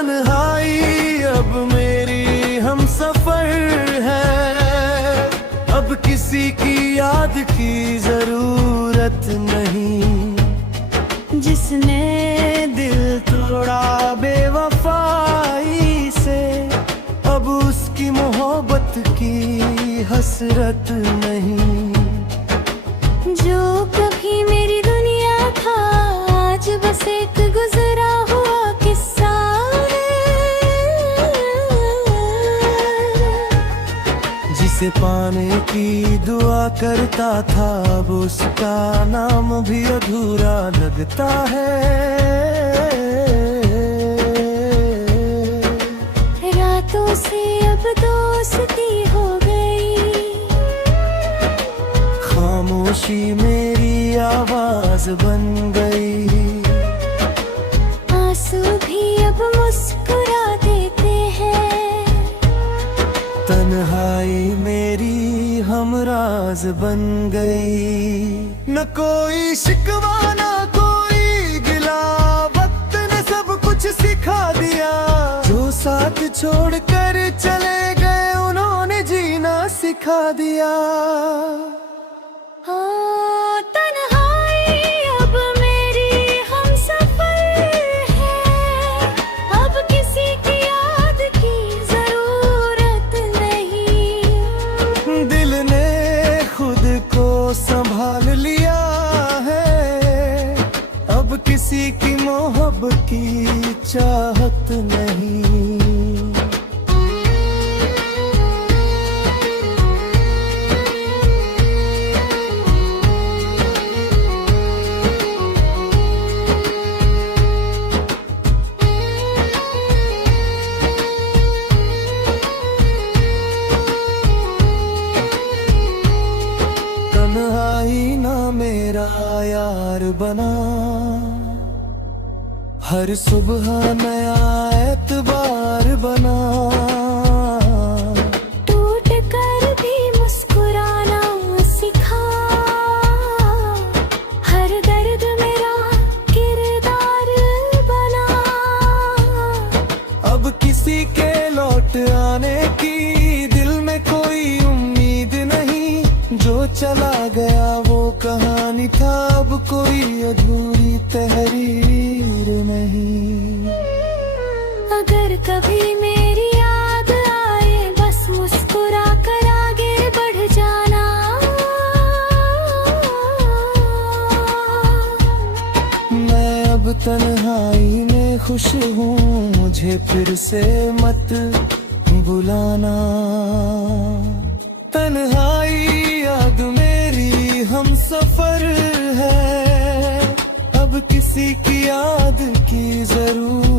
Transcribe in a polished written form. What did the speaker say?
तन्हाई अब मेरी हम सफर है, अब किसी की याद की जरूरत नहीं। जिसने दिल तोड़ा बेवफाई से, अब उसकी मोहब्बत की हसरत नहीं। जो कभी मेरी दुनिया था, आज बस एक गुजरा हुआ किस्सा है। जिसे पाने की दुआ करता था, अब उसका नाम भी अधूरा लगता है। रातों से अब दोस्ती हो गई, खामोशी मेरी आवाज बन गई। आंसू भी अब मुस्कुरा देते हैं, तन्हाई मेरी हमराज बन गई। न कोई शिकवा न कोई गिला, वक्त ने सब कुछ सिखा दिया। जो साथ छोड़कर चले गए, उन्होंने जीना सिखा दिया। तन्हाई अब मेरी हमसफर है, अब किसी की याद की जरूरत नहीं। दिल ने खुद को संभाल लिया है, अब किसी की मोहब्बत की चाहत नहीं। तन्हाई ना मेरा यार बना, हर सुबह नया एतबार बना। टूट कर भी मुस्कुराना सिखा, हर दर्द मेरा किरदार बना। अब किसी के लौट आने की दिल में कोई उम्मीद नहीं। जो चला गया वो कहानी था, अब कोई अधूरी तहरीर नहीं। अगर कभी मेरी याद आए, बस मुस्कुरा कर आगे बढ़ जाना। मैं अब तन्हाई में खुश हूँ, मुझे फिर से मत बुलाना। तन्हाई याद मेरी हम सफर है, अब किसी की याद की जरूरत